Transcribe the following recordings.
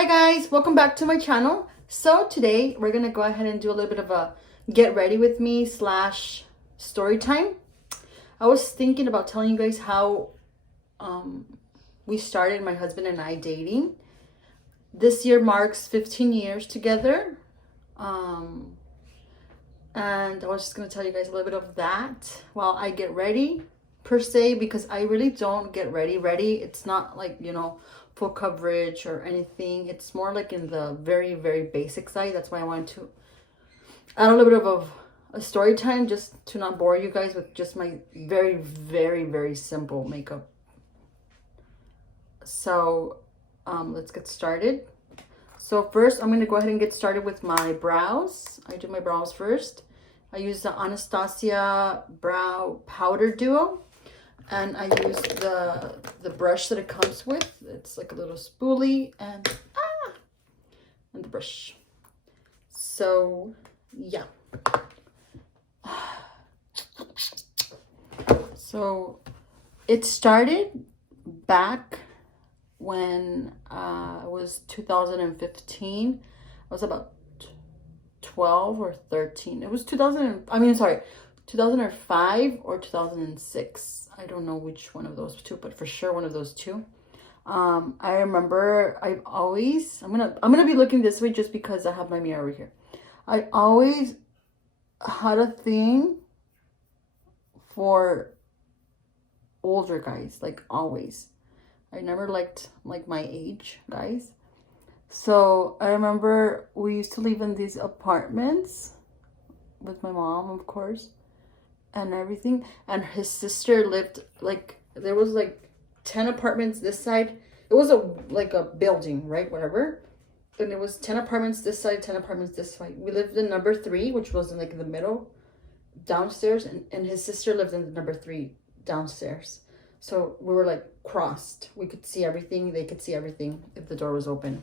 Hi guys, welcome back to my channel. So today we're gonna go ahead and do a little bit of a get ready with me slash story time. I was thinking about telling you guys how we started, my husband and I, dating. This year marks 15 years together. And I was just gonna tell you guys a little bit of that while I get ready per se, because I really don't get ready. It's not like, full coverage or anything. It's more like in the very, very basic side. That's why I wanted to add a little bit of a story time, just to not bore you guys with just my very, very, very simple makeup. So let's get started. So first, I'm going to go ahead and get started with my brows. I do my brows first. I use the Anastasia Brow Powder Duo. And I use the brush that it comes with. It's like a little spoolie and the brush. So, yeah. So, it started back when it was 2015. I was about 12 or 13. It was 2005 or 2006. I don't know which one of those two, but for sure one of those two. I remember I'm gonna be looking this way just because I have my mirror over here. I always had a thing for older guys, like always. I never liked like my age guys. So I remember we used to live in these apartments with my mom, of course, and everything. And his sister lived, like, there was like 10 apartments this side. It was like a building, right? Whatever. And it was 10 apartments this side, 10 apartments this side. We lived in number 3, which was in the middle, downstairs, and his sister lived in the number 3 downstairs. So we were like crossed. We could see everything. They could see everything if the door was open.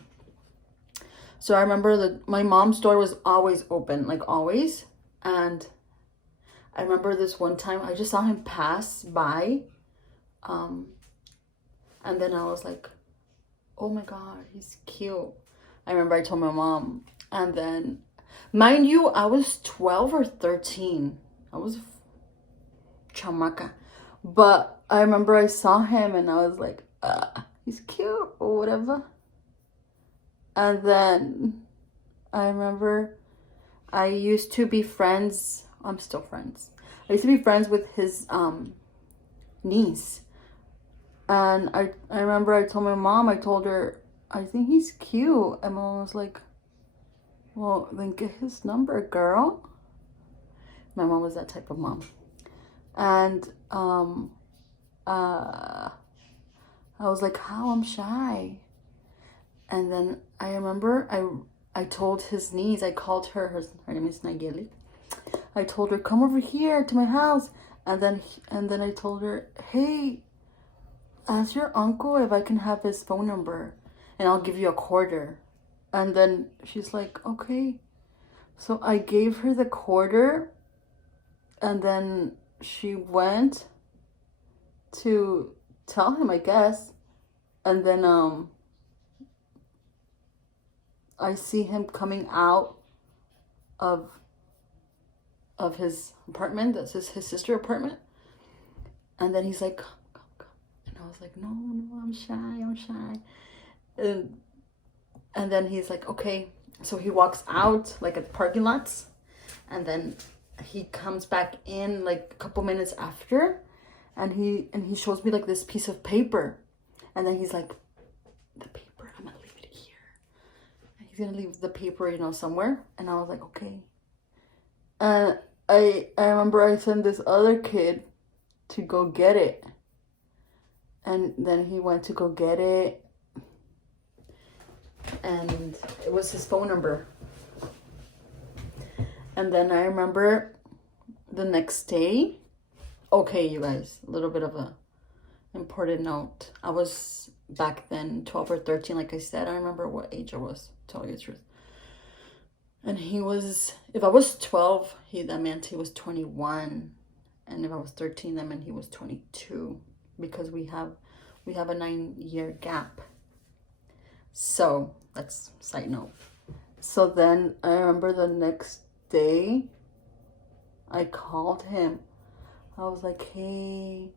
So I remember that my mom's door was always open, like always. And I remember this one time I just saw him pass by. And then I was like, oh my God, he's cute. I remember I told my mom. And then, mind you, I was 12 or 13. I was chamaca. But I remember I saw him and I was like, he's cute or whatever. And then I remember I used to be friends. I'm still friends. I used to be friends with his niece. And I remember I told my mom, I told her, I think he's cute. And mom was like, well, then get his number, girl. My mom was that type of mom. And I was like, how? I'm shy. And then I remember I told his niece, I called her name is Nayeli. I told her, come over here to my house. And then I told her, hey, ask your uncle if I can have his phone number and I'll give you $1. And then she's like, okay. So I gave her the $1 and then she went to tell him, I guess. And then I see him coming out of his apartment. That's his sister apartment. And then he's like, come. And I was like, no, I'm shy. And then he's like, okay. So he walks out like at the parking lots. And then he comes back in like a couple minutes after. And he shows me like this piece of paper. And then he's like, the paper, I'm gonna leave it here. And he's gonna leave the paper, somewhere. And I was like, okay. I remember I sent this other kid to go get it. And then he went to go get it. And it was his phone number. And then I remember the next day. Okay, you guys, a little bit of a important note. I was back then 12 or 13, like I said. I don't remember what age I was, to tell you the truth. And he was, if I was 12, that meant he was 21. And if I was 13, that meant he was 22. Because we have a 9-year gap. So That's side note. So then I remember the next day I called him. I was like, hey.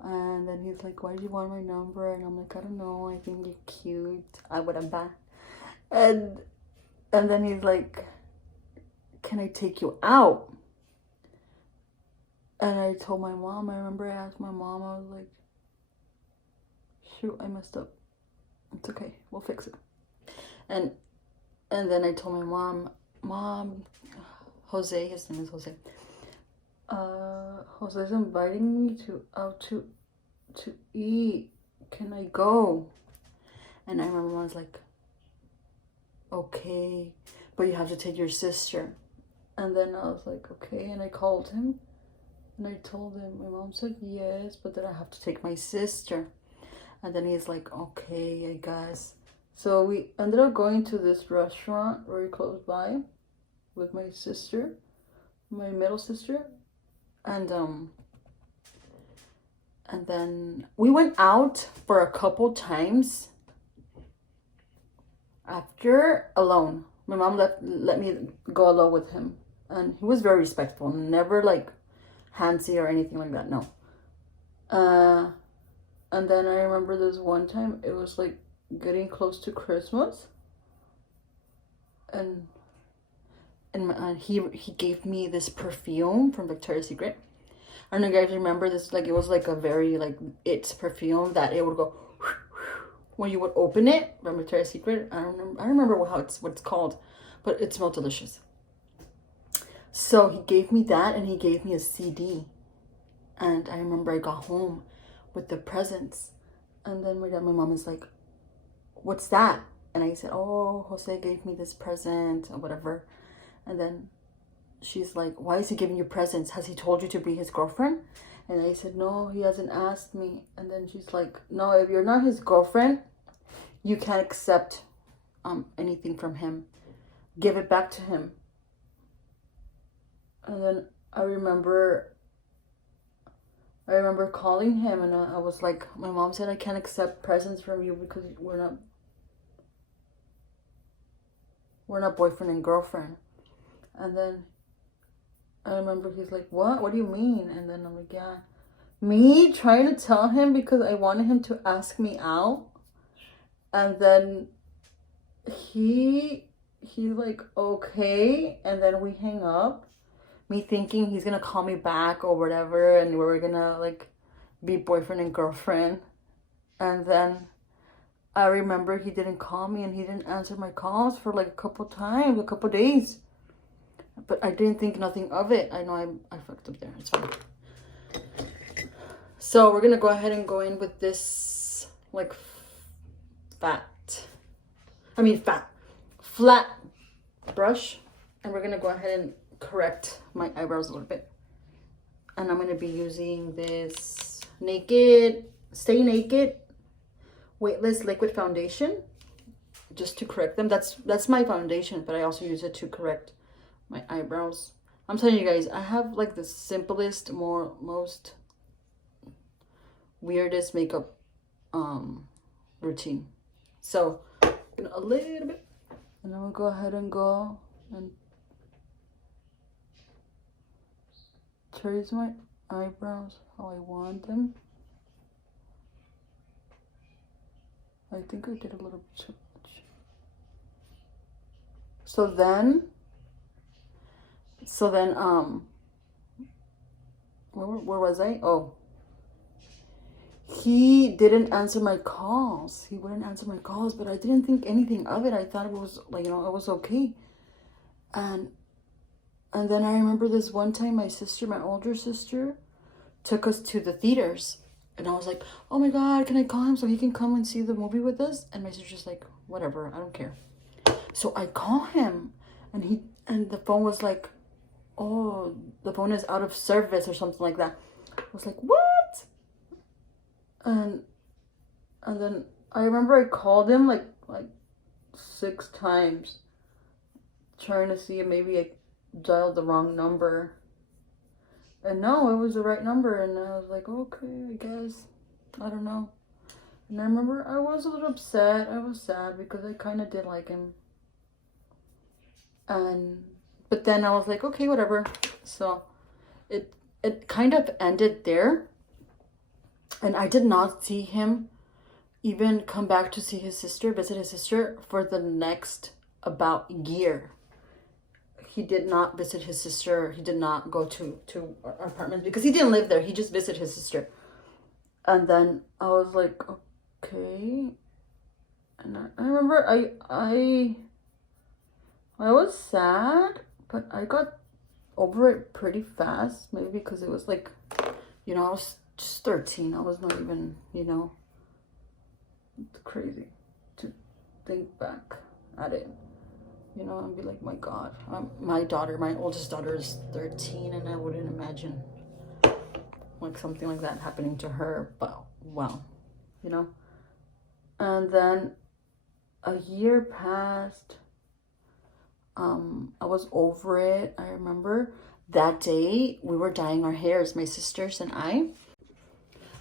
And then he's like, why do you want my number? And I'm like, I don't know. I think you're cute. I would have back. And then he's like, can I take you out? And I told my mom. I remember I asked my mom. I was like, shoot, I messed up. It's okay. We'll fix it. And then I told my mom, Jose, his name is Jose. Jose's inviting me out to eat. Can I go? And I remember I was like, okay, but you have to take your sister. And then I was like, okay. And I called him and I told him, my mom said yes, but then I have to take my sister. And then he's like, okay, I guess. So we ended up going to this restaurant very close by with my sister, my middle sister. And then we went out for a couple times after alone. My mom let me go alone with him. And he was very respectful. Never like handsy or anything like that. No. And then I remember this one time, it was like getting close to Christmas. And he gave me this perfume from Victoria's Secret. I don't know if you guys remember this, like it was like a very like it's perfume that it would go when you would open it from Victoria's Secret. I don't remember what it's called, but it smelled delicious. So he gave me that, and he gave me a CD. And I remember I got home with the presents, and then my mom is like, "What's that?" And I said, "Oh, Jose gave me this present or whatever." And then she's like, why is he giving you presents? Has he told you to be his girlfriend? And I said, no, he hasn't asked me. And then she's like, no, if you're not his girlfriend, you can't accept anything from him. Give it back to him. And then I remember calling him, and I was like, my mom said I can't accept presents from you because we're not boyfriend and girlfriend. And then I remember he's like, what do you mean? And then I'm like, yeah, me trying to tell him because I wanted him to ask me out. And then he like, okay. And then we hang up, me thinking he's gonna call me back or whatever, and we're gonna like be boyfriend and girlfriend. And then I remember he didn't call me, and he didn't answer my calls for like a couple days. But I didn't think nothing of it. I know I fucked up there. It's fine. So we're going to go ahead and go in with this like flat brush. And we're going to go ahead and correct my eyebrows a little bit. And I'm going to be using this Stay Naked Weightless Liquid Foundation just to correct them. That's my foundation, but I also use it to correct my eyebrows. I'm telling you guys, I have like the simplest, most weirdest makeup routine. So a little bit, and then we'll go ahead and go and trace my eyebrows how I want them. I think I did a little bit too much. So then where was I? Oh, he didn't answer my calls. He wouldn't answer my calls, but I didn't think anything of it. I thought it was like, it was okay. And then I remember this one time my older sister took us to the theaters, and I was like, oh my God, can I call him so he can come and see the movie with us? And my sister's just like, whatever, I don't care. So I call him, and the phone was like, oh, the phone is out of service or something like that. I was like, what? And then I remember I called him like 6 times, trying to see if maybe I dialed the wrong number. And no, it was the right number. And I was like, okay, I guess. I don't know. And I remember I was a little upset. I was sad because I kind of did like him. But then I was like, okay, whatever. So it kind of ended there. And I did not see him even come back to see his sister, visit his sister for the next about year. He did not visit his sister. He did not go to our apartment because he didn't live there. He just visited his sister. And then I was like, okay. And I remember I was sad, but I got over it pretty fast. Maybe because it was like, I was just 13. I was not even, it's crazy to think back at it. And be like, my God, my oldest daughter is 13, and I wouldn't imagine like something like that happening to her. But wow, And then a year passed. I was over it. I remember that day we were dyeing our hairs, my sisters and I.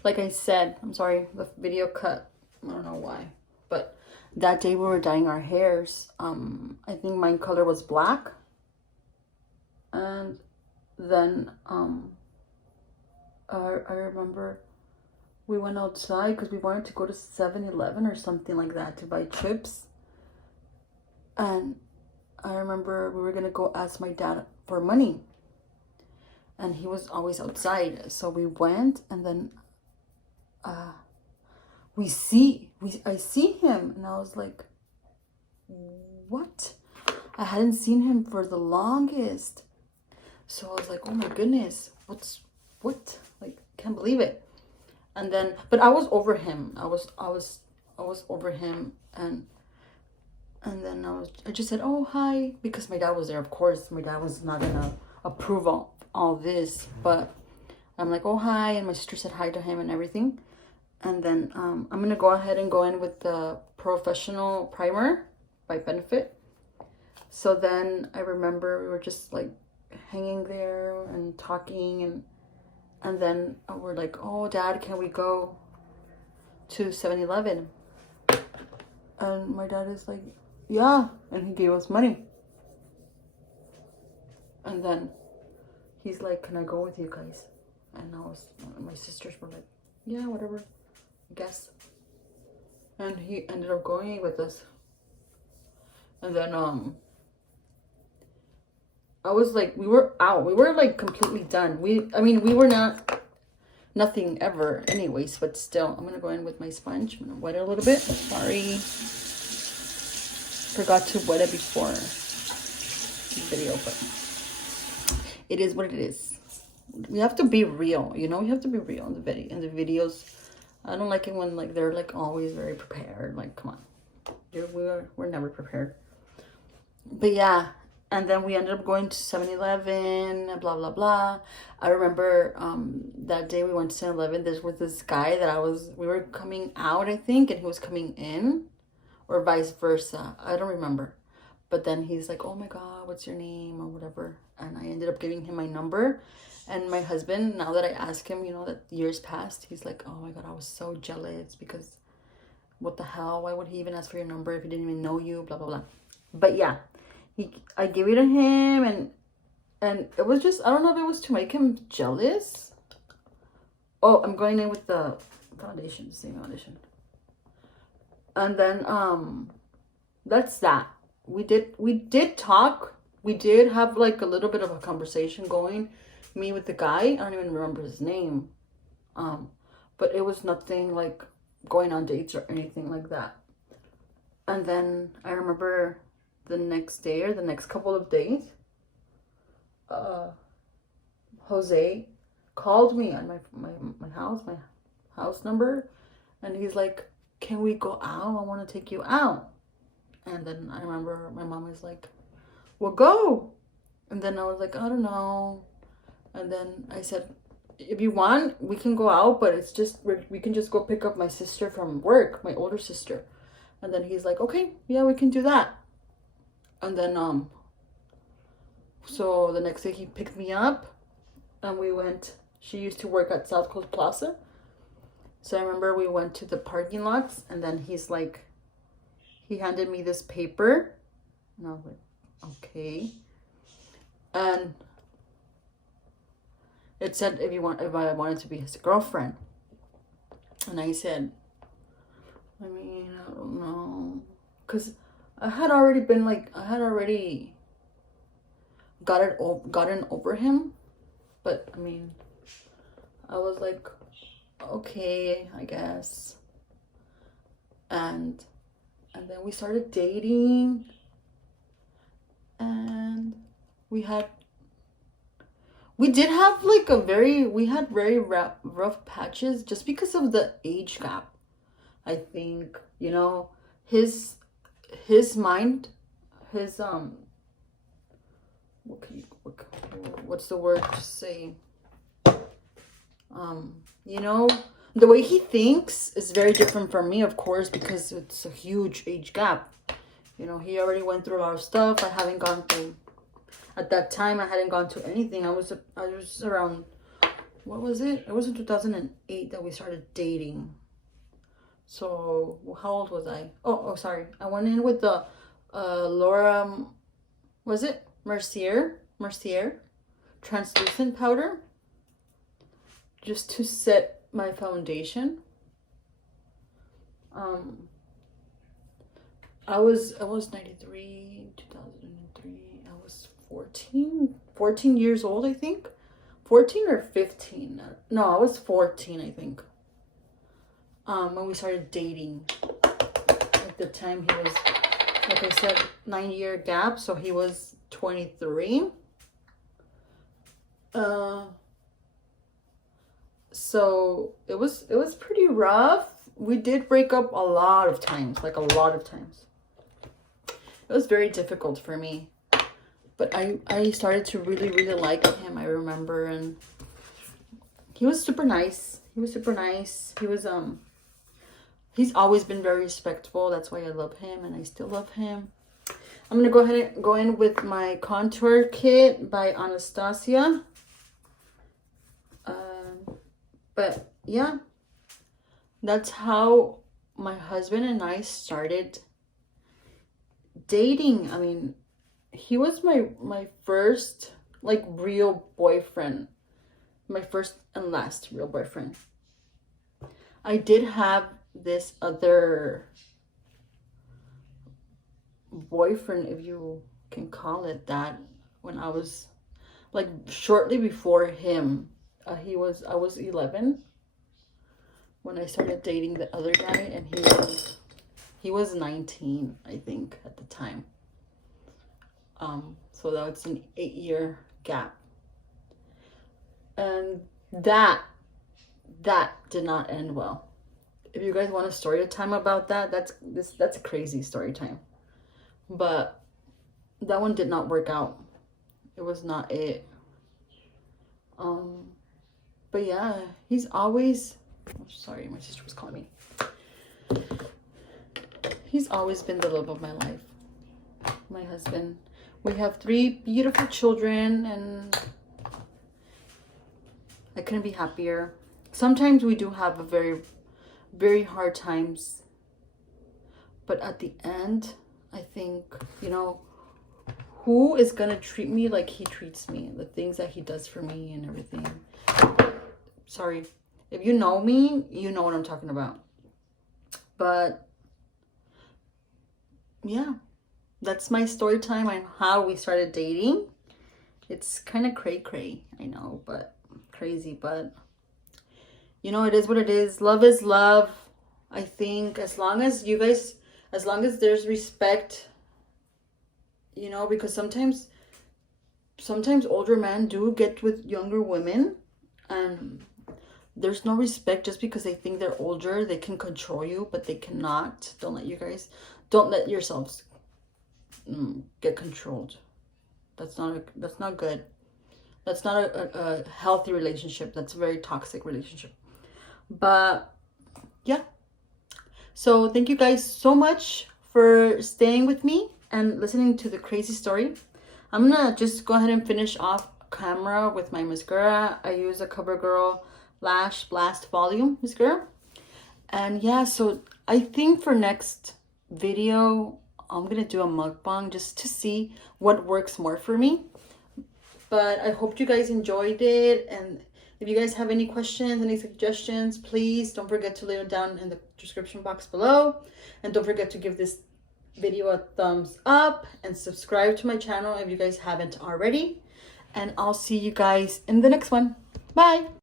Like I said, I'm sorry, the video cut. I don't know why, but that day we were dyeing our hairs. I think my color was black. And then I remember we went outside because we wanted to go to 7-Eleven or something like that to buy chips. And I remember we were gonna go ask my dad for money. And he was always outside. So we went, and then I see him, and I was like, what? I hadn't seen him for the longest. So I was like, oh my goodness, what? Like, can't believe it. And then, but I was over him. I was over him, and then I just said, oh, hi, because my dad was there. Of course, my dad was not gonna approve all this, but I'm like, oh, hi, and my sister said hi to him and everything. And then I'm gonna go ahead and go in with the Professional Primer by Benefit. So then I remember we were just like hanging there and talking, and then we're like, oh, Dad, can we go to 7-Eleven? And my dad is like, yeah, and he gave us money. And then he's like, can I go with you guys? And my sisters were like, yeah, whatever, I guess. And he ended up going with us. And then I was like, we were out. We were like completely done. We were nothing ever anyways, but still, I'm gonna go in with my sponge. I'm gonna wet it a little bit. Sorry. Forgot to wet it before the video, but it is what it is. We have to be real, you have to be real in the videos. I don't like it when like they're like always very prepared. Like, come on. We're never prepared. But yeah, and then we ended up going to 7-Eleven, blah, blah, blah. I remember that day we went to 7-Eleven, there was this guy that we were coming out, I think, and he was coming in, or vice versa. I don't remember. But then he's like, oh my God, what's your name, or whatever. And I ended up giving him my number. And my husband, now that I ask him, that years passed, he's like, oh my God, I was so jealous because what the hell? Why would he even ask for your number if he didn't even know you? Blah, blah, blah. But yeah, I gave it to him, and it was just, I don't know if it was to make him jealous. Oh, I'm going in with the foundation, the same foundation. And then that's that. We did talk. We did have like a little bit of a conversation going, me with the guy. I don't even remember his name. But it was nothing like going on dates or anything like that. And then I remember the next day or the next couple of days, Jose called me on my house number, and he's like, can we go out? I want to take you out. And then I remember my mom was like, well, go. And then I was like, I don't know. And then I said, if you want, we can go out, but it's just, we can just go pick up my sister from work, my older sister. And then he's like, okay, yeah, we can do that. And then, so the next day he picked me up and we went, she used to work at South Coast Plaza. So I remember we went to the parking lots, and then he handed me this paper, and I was like, okay. And it said if I wanted to be his girlfriend. And I said, I mean, I don't know. Because I had already gotten over him. But I mean, I was like, okay, I guess. And then we started dating. And we had very rough patches just because of the age gap. I think, his mind, his what's the word to say? The way he thinks is very different from me, of course, because it's a huge age gap. He already went through a lot of stuff. At that time, I hadn't gone to anything. I was around, what was it? It was in 2008 that we started dating. So, how old was I? Oh, sorry. I went in with the Laura, was it? Mercier translucent powder, just to set my foundation. I was 93, 2003. I was 14 years old, I think. 14 or 15. No, I was 14, I think. When we started dating. At the time, he was, like I said, 9-year gap, so he was 23. So it was pretty rough. We did break up a lot of times. It was very difficult for me. But I started to really, really like him, I remember, and he was super nice. He's always been very respectful. That's why I love him, and I still love him. I'm going to go ahead and go in with my contour kit by Anastasia. But yeah, that's how my husband and I started dating. I mean, he was my first, like, real boyfriend. My first and last real boyfriend. I did have this other boyfriend, if you can call it that, when I was, like, shortly before him. I was 11 when I started dating the other guy, and he was 19, I think, at the time. So that was an 8-year gap, and that did not end well. If you guys want a story time about that, that's a crazy story time. But that one did not work out. It was not it. But yeah, he's always, oh, sorry, my sister was calling me. He's always been the love of my life. My husband. We have 3 beautiful children, and I couldn't be happier. Sometimes we do have a very, very hard times. But at the end, I think, who is going to treat me like he treats me? The things that he does for me and everything. Sorry. If you know me, you know what I'm talking about. But yeah, that's my story time on how we started dating. It's kind of cray-cray, I know, but crazy. But, it is what it is. Love is love. I think as long as there's respect, because sometimes older men do get with younger women, and there's no respect. Just because they think they're older, they can control you, but they cannot. Don't let yourselves get controlled. That's not good. That's not a healthy relationship. That's a very toxic relationship. But yeah, so thank you guys so much for staying with me and listening to the crazy story. I'm gonna just go ahead and finish off camera with my mascara. I use a CoverGirl Lash Blast Volume mascara. And yeah, so I think for next video, I'm gonna do a mukbang just to see what works more for me. But I hope you guys enjoyed it. And if you guys have any questions, any suggestions, please don't forget to leave it down in the description box below. And don't forget to give this video a thumbs up and subscribe to my channel if you guys haven't already. And I'll see you guys in the next one. Bye.